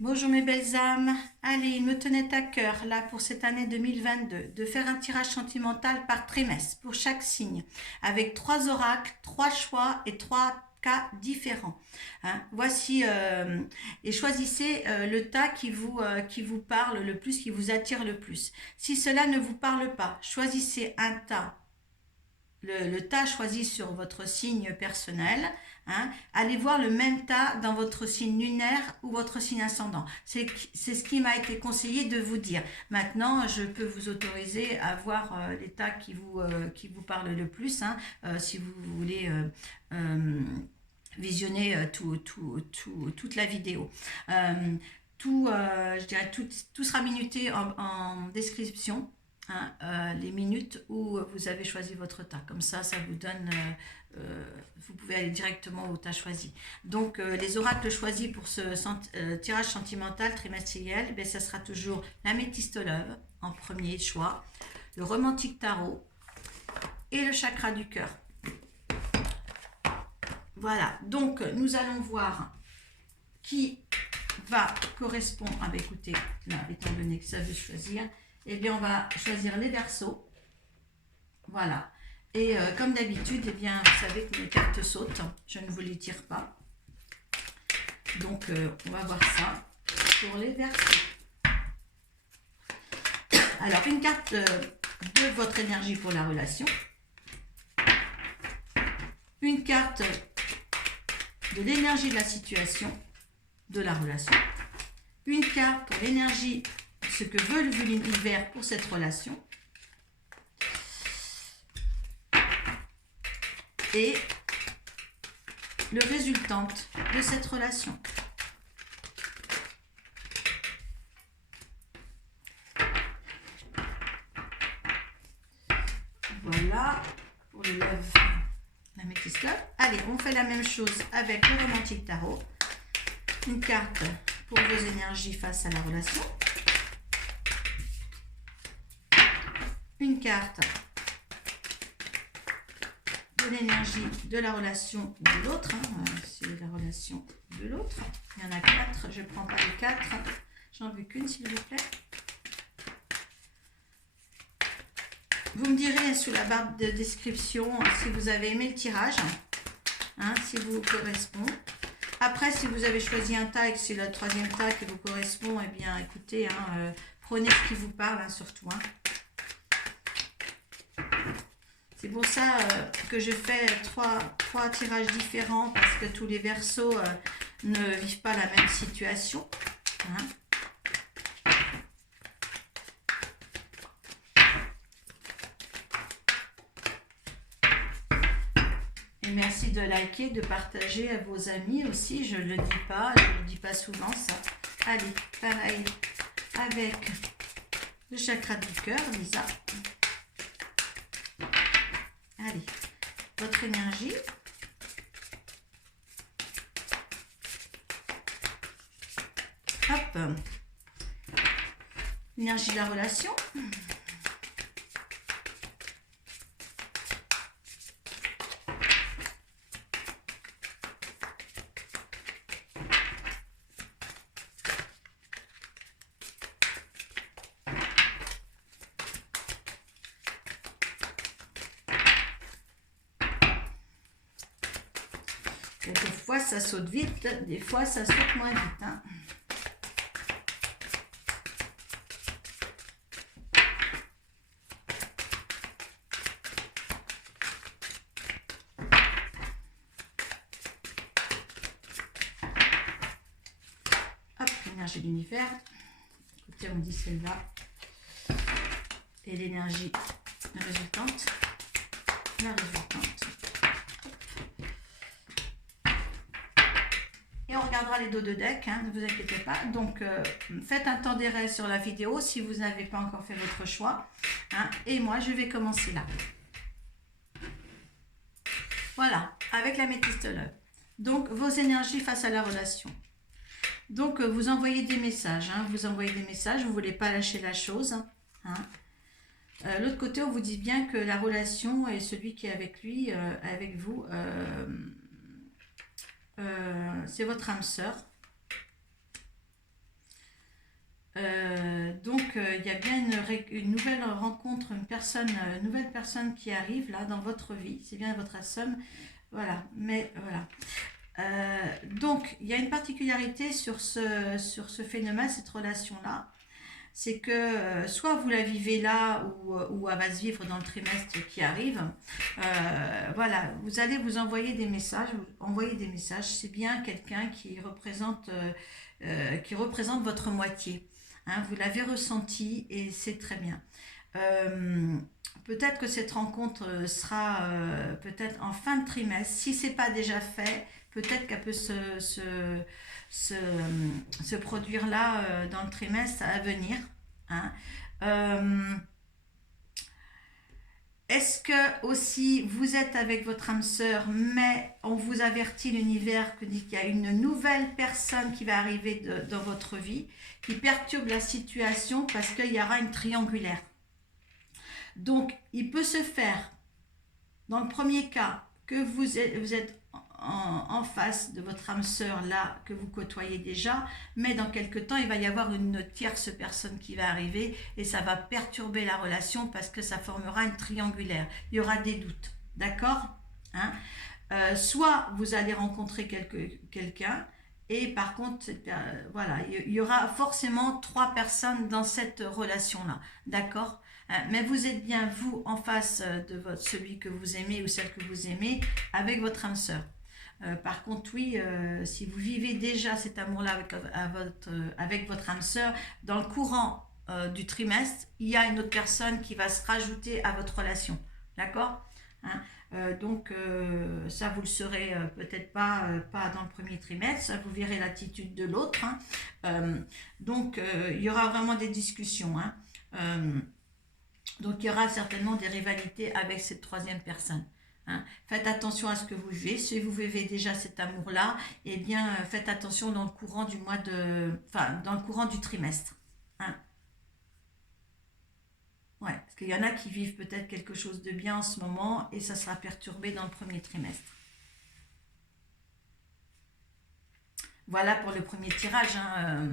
Bonjour mes belles âmes. Allez, il me tenait à cœur, là, pour cette année 2022, de faire un tirage sentimental par trimestre pour chaque signe, avec 3 oracles, 3 choix et 3 cas différents. Voici, et choisissez le tas qui vous parle le plus, qui vous attire le plus. Si cela ne vous parle pas, choisissez un tas le tas choisi sur votre signe personnel, allez voir le même tas dans votre signe lunaire ou votre signe ascendant. C'est ce qui m'a été conseillé de vous dire. Maintenant, je peux vous autoriser à voir les tas qui vous parlent le plus, si vous voulez visionner toute la vidéo. Je dirais tout sera minuté en description, les minutes où vous avez choisi votre tas. Comme ça vous donne, vous pouvez aller directement au tas choisi. Donc, les oracles choisis pour ce tirage sentimental trimestriel, ça sera toujours la métiste love en premier choix, le romantique tarot et le chakra du cœur. Voilà, donc nous allons voir qui va correspondre. Écoutez, là, étant donné que ça veut choisir, on va choisir les Verseaux. Voilà. Et comme d'habitude, vous savez que mes cartes sautent. Je ne vous les tire pas. Donc, on va voir ça pour les Verseaux. Alors, une carte de votre énergie pour la relation. Une carte de l'énergie de la situation, de la relation. Une carte pour l'énergie, ce que veut l'univers pour cette relation. Et le résultante de cette relation. Voilà pour le love, la métisse love. Allez, on fait la même chose avec le romantique tarot. Une carte pour vos énergies face à la relation. Une carte de l'énergie de la relation de l'autre. C'est la relation de l'autre. Il y en a 4. Je ne prends pas les 4. J'en veux qu'une, s'il vous plaît. Vous me direz sous la barre de description si vous avez aimé le tirage, si vous correspond. Après, si vous avez choisi un tas et que c'est le troisième tas qui vous correspond, écoutez, prenez ce qui vous parle, surtout. C'est pour ça que je fais trois tirages différents, parce que tous les Verseaux ne vivent pas la même situation. Et merci de liker, de partager à vos amis aussi. Je ne le dis pas souvent ça. Allez, pareil avec le chakra du cœur, Lisa. Allez, votre énergie. Hop. L'énergie de la relation. Quelquefois ça saute vite, des fois ça saute moins vite. Hop, l'énergie de l'univers. Écoutez, on dit celle-là. Et l'énergie résultante. La résultante. Et on regardera les dos de deck, ne vous inquiétez pas. Donc, faites un temps d'arrêt sur la vidéo si vous n'avez pas encore fait votre choix. Et moi, je vais commencer là. Voilà, avec la métiste love. Donc, vos énergies face à la relation. Donc, vous envoyez des messages. Vous envoyez des messages, vous ne voulez pas lâcher la chose. L'autre côté, on vous dit bien que la relation et celui qui est avec lui, avec vous, c'est votre âme sœur. Il y a bien une nouvelle rencontre, nouvelle personne qui arrive là dans votre vie. C'est bien votre somme. Voilà, mais voilà. Il y a une particularité sur ce phénomène, cette relation-là. C'est que soit vous la vivez là ou elle va se vivre dans le trimestre qui arrive. Voilà, vous allez vous envoyer des messages. Envoyer des messages, c'est bien quelqu'un qui représente votre moitié. Hein, vous l'avez ressenti et c'est très bien. Euh, Peut-être que cette rencontre sera peut-être en fin de trimestre. Si c'est pas déjà fait, peut-être qu'elle peut se, se produire là dans le trimestre à venir. Hein. Euh, Est-ce que aussi vous êtes avec votre âme sœur, mais on vous avertit l'univers qu'il y a une nouvelle personne qui va arriver dans votre vie, qui perturbe la situation parce qu'il y aura une triangulaire. Donc, il peut se faire, dans le premier cas, que vous êtes en face de votre âme sœur là que vous côtoyez déjà, mais dans quelques temps il va y avoir une tierce personne qui va arriver et ça va perturber la relation parce que ça formera une triangulaire. Il y aura des doutes, d'accord, hein. Soit vous allez rencontrer quelqu'un et par contre voilà, il y aura forcément trois personnes dans cette relation là, d'accord. Mais vous êtes bien vous en face de celui que vous aimez ou celle que vous aimez avec votre âme sœur. Par contre, oui, si vous vivez déjà cet amour-là avec votre âme sœur, dans le courant du trimestre, il y a une autre personne qui va se rajouter à votre relation. D'accord, hein. Ça, vous le saurez peut-être pas dans le premier trimestre, ça, vous verrez l'attitude de l'autre. Hein. Il y aura vraiment des discussions. Hein. Il y aura certainement des rivalités avec cette troisième personne. Hein. Faites attention à ce que vous vivez. Si vous vivez déjà cet amour-là, eh bien, faites attention dans le courant dans le courant du trimestre. Hein. Ouais, parce qu'il y en a qui vivent peut-être quelque chose de bien en ce moment et ça sera perturbé dans le premier trimestre. Voilà pour le premier tirage. Hein.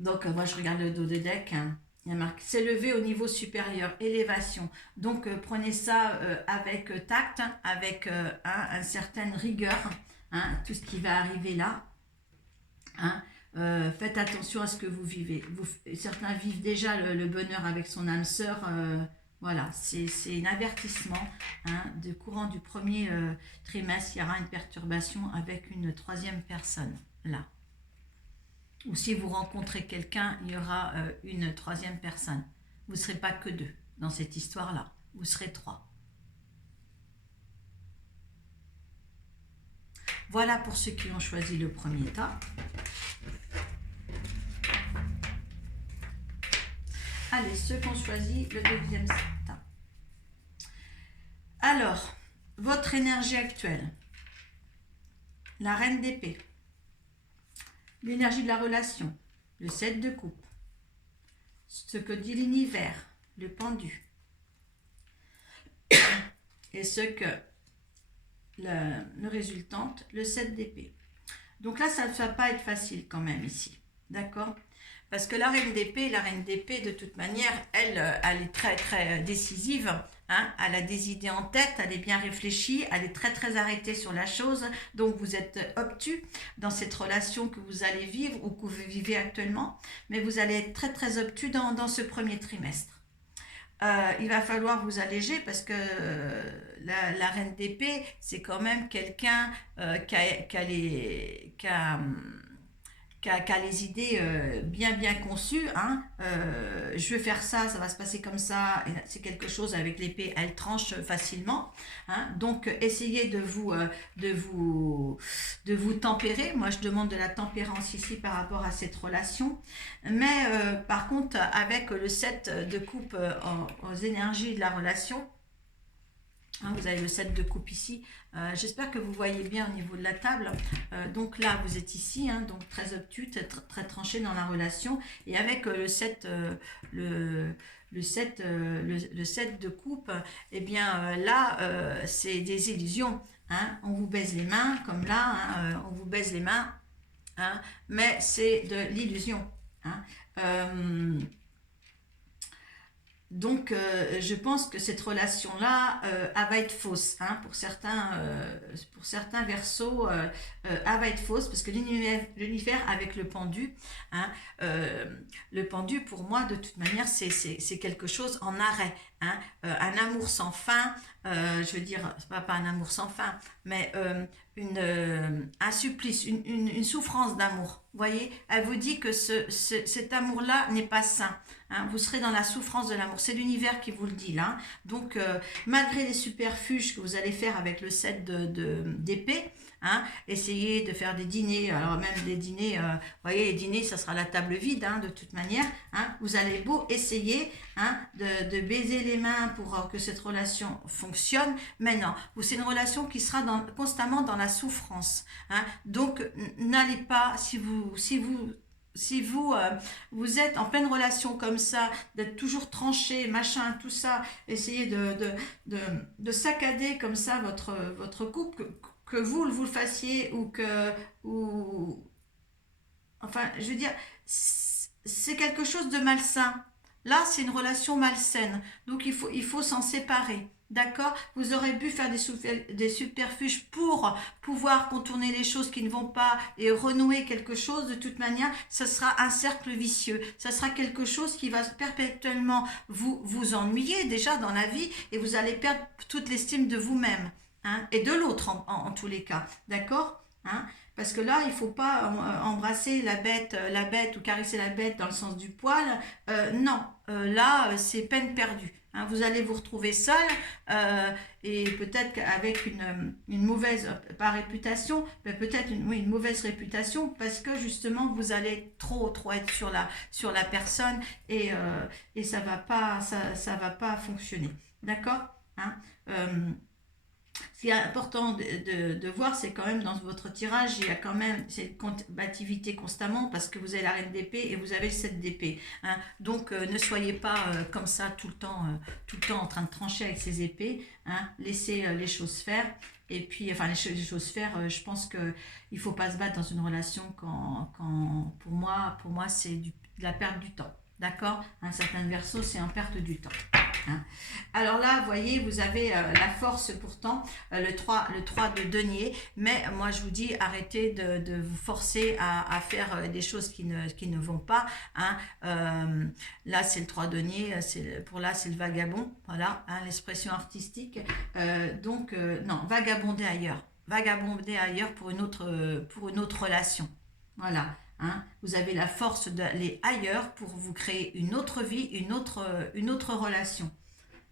Moi, je regarde le dos de deck. Hein. Il y a marqué s'élever au niveau supérieur, élévation. Donc, prenez ça avec tact, avec une certaine rigueur, hein, tout ce qui va arriver là. Hein. Faites attention à ce que vous vivez. Certains vivent déjà le bonheur avec son âme sœur. Voilà, c'est un avertissement. Hein, de courant du premier trimestre, il y aura une perturbation avec une troisième personne là. Ou si vous rencontrez quelqu'un, il y aura une troisième personne. Vous ne serez pas que deux dans cette histoire-là. Vous serez trois. Voilà pour ceux qui ont choisi le premier tas. Allez, ceux qui ont choisi le deuxième tas. Alors, votre énergie actuelle. La reine d'épée. L'énergie de la relation, le 7 de coupe, ce que dit l'univers, le pendu, et ce que le résultante, le 7 d'épée. Donc là, ça ne va pas être facile quand même ici, d'accord? Parce que la reine d'épée, de toute manière, elle est très très décisive. Hein, elle a des idées en tête, elle est bien réfléchie, elle est très très arrêtée sur la chose. Donc vous êtes obtus dans cette relation que vous allez vivre ou que vous vivez actuellement. Mais vous allez être très très obtus dans ce premier trimestre. Il va falloir vous alléger parce que la reine d'épée, c'est quand même quelqu'un qui a les idées bien bien conçues. Hein. Je vais faire ça, ça va se passer comme ça. C'est quelque chose avec l'épée, elle tranche facilement. Hein. Donc essayez de vous tempérer. Moi je demande de la tempérance ici par rapport à cette relation. Mais par contre avec le 7 de coupe aux énergies de la relation, hein, vous avez le 7 de coupe ici. J'espère que vous voyez bien au niveau de la table. Donc là, vous êtes ici, hein, donc très obtus, très tranché dans la relation. Et avec le 7, le 7 de coupe, eh bien là, c'est des illusions. Hein. On vous baise les mains, comme là, hein, on vous baise les mains. Hein, mais c'est de l'illusion. Hein. Donc, je pense que cette relation-là, elle va être fausse. Hein, pour certains versos, elle va être fausse parce que l'univers avec hein, euh, le pendu, pour moi, de toute manière, c'est quelque chose en arrêt. Hein, un amour sans fin, je veux dire, c'est pas un amour sans fin, mais un supplice, une souffrance d'amour. Vous voyez, elle vous dit que cet amour-là n'est pas sain. Hein, vous serez dans la souffrance de l'amour. C'est l'univers qui vous le dit là. Donc, malgré les superfuges que vous allez faire avec le set d'épée, hein, essayez de faire des dîners. Alors, même des dîners, vous voyez, les dîners, ça sera la table vide, hein, de toute manière. Hein, vous allez beau essayer hein, de baiser les mains pour que cette relation fonctionne. Mais non, c'est une relation qui sera constamment dans la souffrance. Hein. Donc, n'allez pas, si vous êtes en pleine relation comme ça, d'être toujours tranché, machin, tout ça, essayez de saccader comme ça votre couple, que vous le fassiez enfin, je veux dire, c'est quelque chose de malsain. Là, c'est une relation malsaine. Donc, il faut s'en séparer. D'accord. Vous aurez pu faire des subterfuges pour pouvoir contourner les choses qui ne vont pas et renouer quelque chose. De toute manière, ce sera un cercle vicieux. Ça sera quelque chose qui va perpétuellement vous ennuyer déjà dans la vie et vous allez perdre toute l'estime de vous-même hein, et de l'autre en tous les cas. D'accord hein. Parce que là, il ne faut pas embrasser la bête ou caresser la bête dans le sens du poil. Non, là, c'est peine perdue. Hein, vous allez vous retrouver seul et peut-être qu'avec une mauvaise, pas réputation, mais peut-être une mauvaise réputation parce que justement, vous allez trop être sur la personne et ça va pas fonctionner. D'accord hein Ce qui est important de voir, c'est quand même dans votre tirage, il y a quand même cette combativité constamment parce que vous avez la reine d'épée et vous avez le 7 d'épée. Hein. Donc ne soyez pas comme ça tout le temps en train de trancher avec ces épées. Hein. Laissez les choses faire. Et puis, enfin, les choses faire, je pense qu'il ne faut pas se battre dans une relation quand pour moi c'est de la perte du temps. D'accord un certain verso, c'est en perte du temps. Hein. Alors là, vous voyez, vous avez la force pourtant, le 3 de denier, mais moi je vous dis, arrêtez de vous forcer à faire des choses qui ne vont pas. Hein. Là, c'est le 3 de denier, pour là, c'est le vagabond, voilà, hein, l'expression artistique. Donc, non, vagabonder ailleurs pour une autre relation. Voilà. Hein, vous avez la force d'aller ailleurs pour vous créer une autre vie, une autre relation.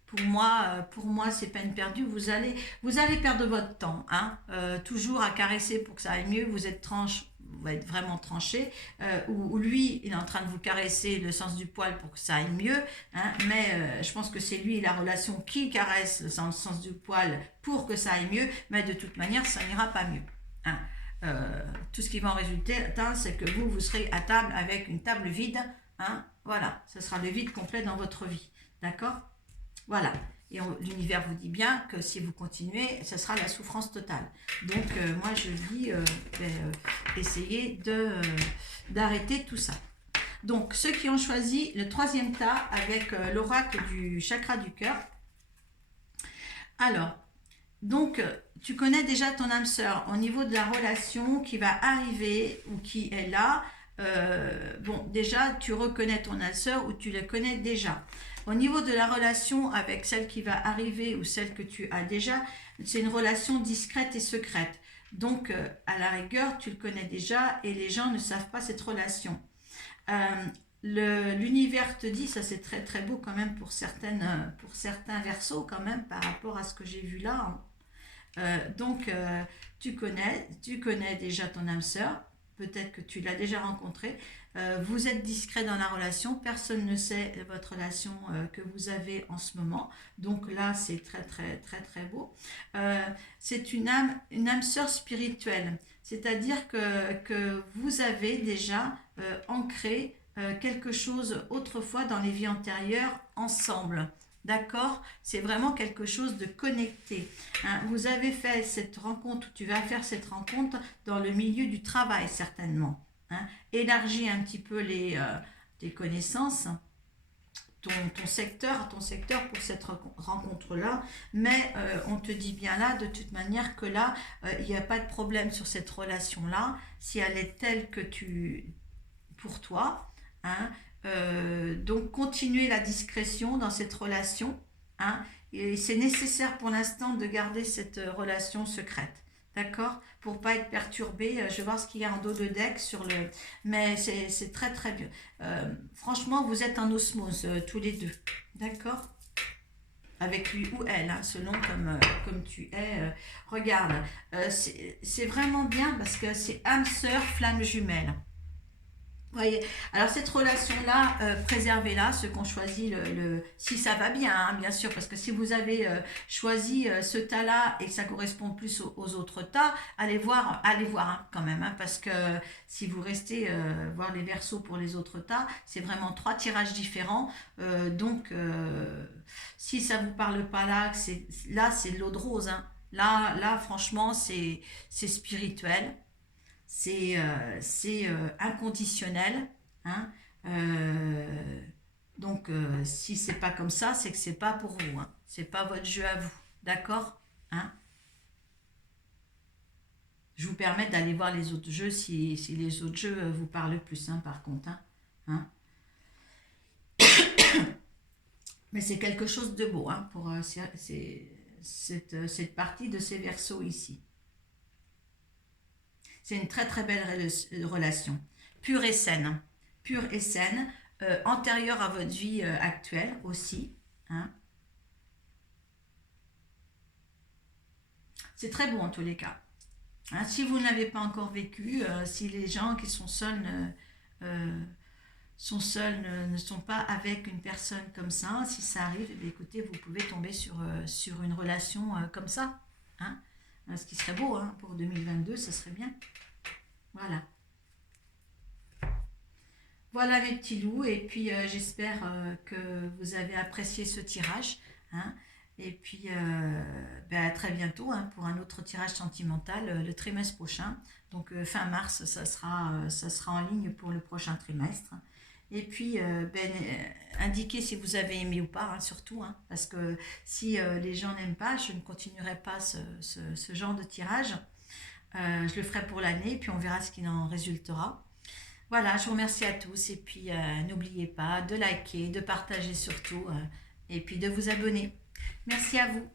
Pour moi, c'est peine perdue. Vous allez perdre votre temps, hein, toujours à caresser pour que ça aille mieux. Vous êtes vraiment tranché, ou lui, il est en train de vous caresser le sens du poil pour que ça aille mieux. Hein, mais je pense que c'est lui la relation qui caresse le sens du poil pour que ça aille mieux. Mais de toute manière, ça n'ira pas mieux. Hein. Tout ce qui va en résulter, c'est que vous serez à table avec une table vide. Hein, voilà, ce sera le vide complet dans votre vie. D'accord voilà. Et l'univers vous dit bien que si vous continuez, ce sera la souffrance totale. Donc, moi, je dis, essayez d'arrêter tout ça. Donc, ceux qui ont choisi le 3e tas avec l'oracle du chakra du cœur. Alors, donc, tu connais déjà ton âme sœur au niveau de la relation qui va arriver ou qui est là. Bon, déjà, tu reconnais ton âme sœur ou tu le connais déjà. Au niveau de la relation avec celle qui va arriver ou celle que tu as déjà, c'est une relation discrète et secrète. Donc, à la rigueur, tu le connais déjà et les gens ne savent pas cette relation. L'univers te dit, ça c'est très très beau quand même pour certains versos quand même par rapport à ce que j'ai vu là. Donc, tu connais déjà ton âme sœur. Peut-être que tu l'as déjà rencontré. Vous êtes discret dans la relation, personne ne sait votre relation que vous avez en ce moment. Donc là, c'est très très très très beau. C'est une âme sœur spirituelle, c'est-à-dire que vous avez déjà ancré quelque chose autrefois dans les vies antérieures ensemble. D'accord? C'est vraiment quelque chose de connecté. Hein? Vous avez fait cette rencontre, tu vas faire cette rencontre dans le milieu du travail certainement. hein. Élargis un petit peu tes connaissances, ton secteur pour cette rencontre-là, mais on te dit bien là, de toute manière, que là, il n'y a pas de problème sur cette relation-là, si elle est telle que pour toi, hein. Donc, continuer la discrétion dans cette relation, hein, et c'est nécessaire pour l'instant de garder cette relation secrète. D'accord? Pour pas être perturbé, je vais voir ce qu'il y a en dos de deck sur le. Mais c'est très très bien. Franchement, vous êtes en osmose tous les deux. D'accord? Avec lui ou elle, hein, selon comme tu es. Regarde, c'est vraiment bien parce que c'est âme sœur, flamme jumelle. Voyez. Alors cette relation-là, préservez-la, ceux qui ont choisi si ça va bien, hein, bien sûr, parce que si vous avez choisi ce tas-là et que ça correspond plus aux autres tas, allez voir hein, quand même, hein, parce que si vous restez voir les versos pour les autres tas, c'est vraiment 3 tirages différents. Donc, si ça vous parle pas là, c'est l'eau de rose. Hein. Là, franchement, c'est spirituel. C'est inconditionnel, hein. Donc si c'est pas comme ça, c'est que c'est pas pour vous, hein. C'est pas votre jeu à vous, d'accord, hein. Je vous permets d'aller voir les autres jeux si les autres jeux vous parlent plus, hein, par contre, hein, hein. Mais c'est quelque chose de beau, hein, pour cette partie de ces versos ici. C'est une très très belle relation, pure et saine, pure et saine, antérieure à votre vie actuelle aussi, hein. C'est très beau en tous les cas, hein. Si vous ne l'avez pas encore vécu, si les gens qui euh, ne sont pas avec une personne comme ça, si ça arrive, eh écoutez, vous pouvez tomber sur une relation comme ça, hein. Ce qui serait beau, hein, pour 2022, ce serait bien. Voilà. Voilà mes petits loups, et puis j'espère que vous avez apprécié ce tirage, hein. Et puis à très bientôt, hein, pour un autre tirage sentimental le trimestre prochain. Donc fin mars, ça sera en ligne pour le prochain trimestre. Et puis indiquez si vous avez aimé ou pas, hein, surtout, hein, parce que si les gens n'aiment pas, je ne continuerai pas ce genre de tirage. Je le ferai pour l'année, puis on verra ce qu'il en résultera. Voilà, je vous remercie à tous, et puis n'oubliez pas de liker, de partager surtout, et puis de vous abonner. Merci à vous.